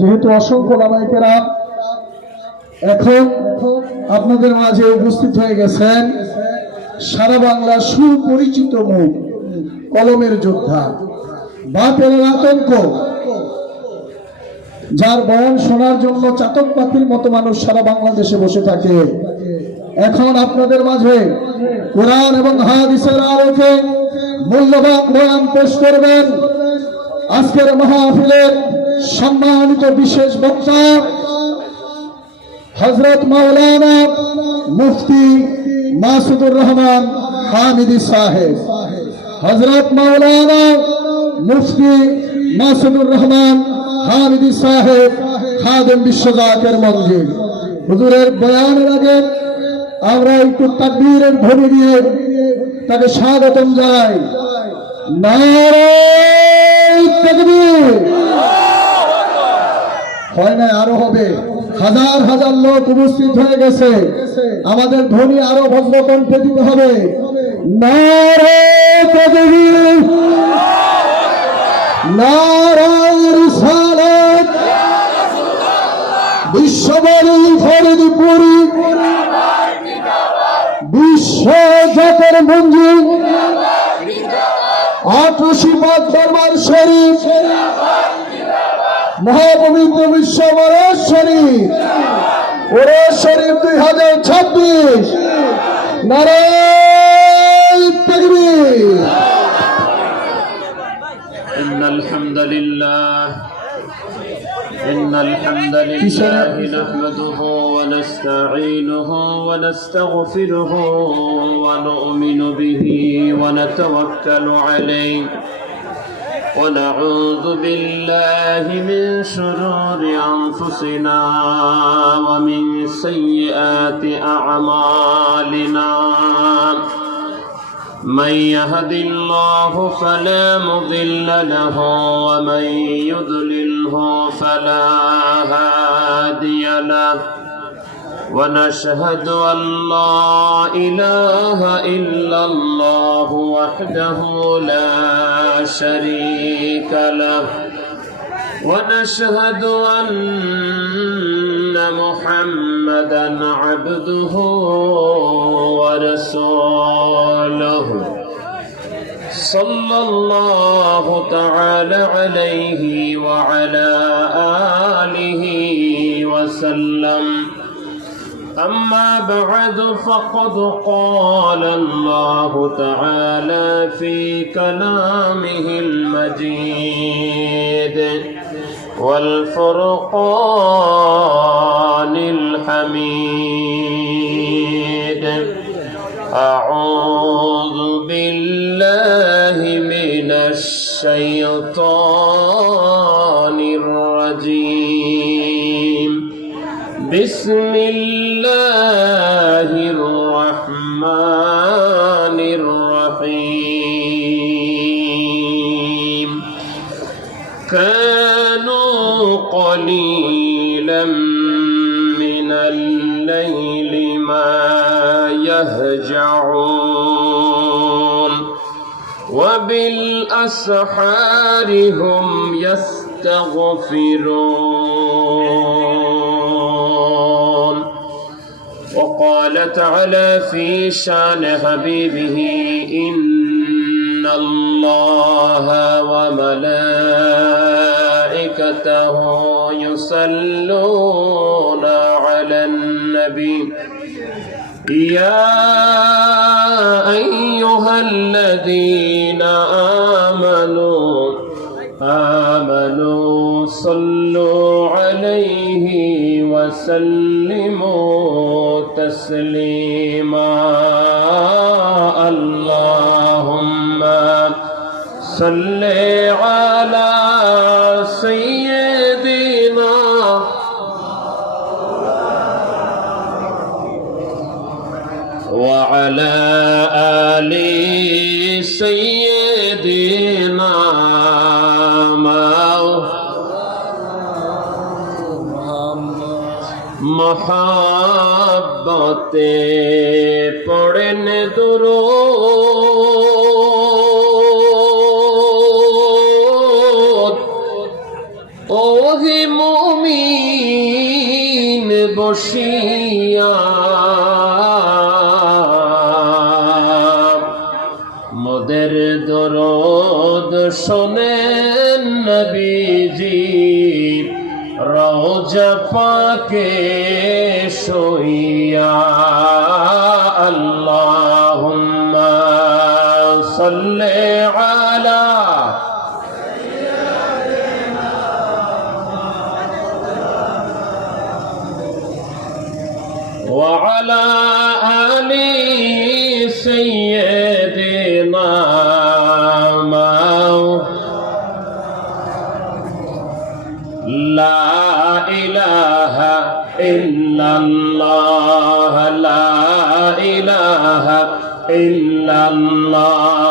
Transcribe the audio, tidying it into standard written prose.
যেহেতু অসংখ্য ওলামায়ে এখন আপনাদের মাঝে উপস্থিত হয়ে গেছেন সারা বাংলা সুপরিচিত মুখ, কলমের যোদ্ধা, বাতের আতঙ্ক, যার বয়ান শোনার জন্য চাতক পাখির মতো মানুষ সারা বাংলাদেশে বসে থাকে। এখন আপনাদের মাঝে কোরআন এবং হাদিসের আলোকে মূল্যবান বয়ান পেশ করবেন আজকের মাহফিলের সম্মানিত বিশেষ বক্তা হযরত মাওলানা মুফতি মাসুদুর রহমান হামিদি সাহেব। হযরত মাওলানা মুফতি মাসুদুর রহমান হামিদি সাহেব খাদেম বিশ্বজাকের মঞ্জিল। হুজুরের বয়ানের আগে আমরা একটু তাকবীরের ধ্বনি দিয়ে তাকে স্বাগতম জানাই। নারে তাকবীর। হয় না, আরো হবে। হাজার হাজার লোক উপস্থিত হয়ে গেছে, আমাদের ধ্বনি আরো ভদ্রকণ্ঠে দিতে হবে। নারে তাকবীর, নারে রিসালাত, বিশ্ববরী ফরিদপুরি, বিশ্ব জাতের মঞ্জিল, ৮৮ দরবার শরীফ, মহাপবিত্র বিশ্ব ওরস শরীফ, ওরস শরীফ 2026। নারে তাকবীর। ইন্নাল হামদুলিল্লাহ নাহমাদুহু ওয়া নাস্তাঈনুহু ওয়া নাস্তাগফিরুহু ওয়া নু'মিনু বিহি ওয়া নাতাওয়াক্কালু আলাইহি ونعوذ بالله من شرور أنفسنا ومن سيئات أعمالنا من يهد الله فلا مضل له ومن يضلله فلا هادي له ونشهد أن لا إله إلا الله وحده لا شريك له ونشهد أن محمدا عبده ورسوله صلى الله تعالى عليه وعلى آله وسلم. أما بعد فقد قال الله تعالى في كلامه المجيد والفرقان الحميد. أعوذ بالله من الشيطان الرجيم. بسم الله الرحمن الرحيم. كانوا قليلا من الليل ما يهجعون وبالأسحار هم يستغفرون. وقال تعالى في شان حبيبه إن الله وملائكته يصلون على النبي يا أيها الذين آمنوا صلوا عليه وسلموا تسليما. اللهم صل على سيدنا وعلى آل سيدنا मोहब्बते पढ़न दुरूद ओही মুমিন বসিয়া মোদের দরদ শোনেন নবীজি রওজা পাকে শুইয়া আল্লাহুম্মা সাল্লি আলা وعلى آل سيدنا لا إله إلا الله لا إله إلا الله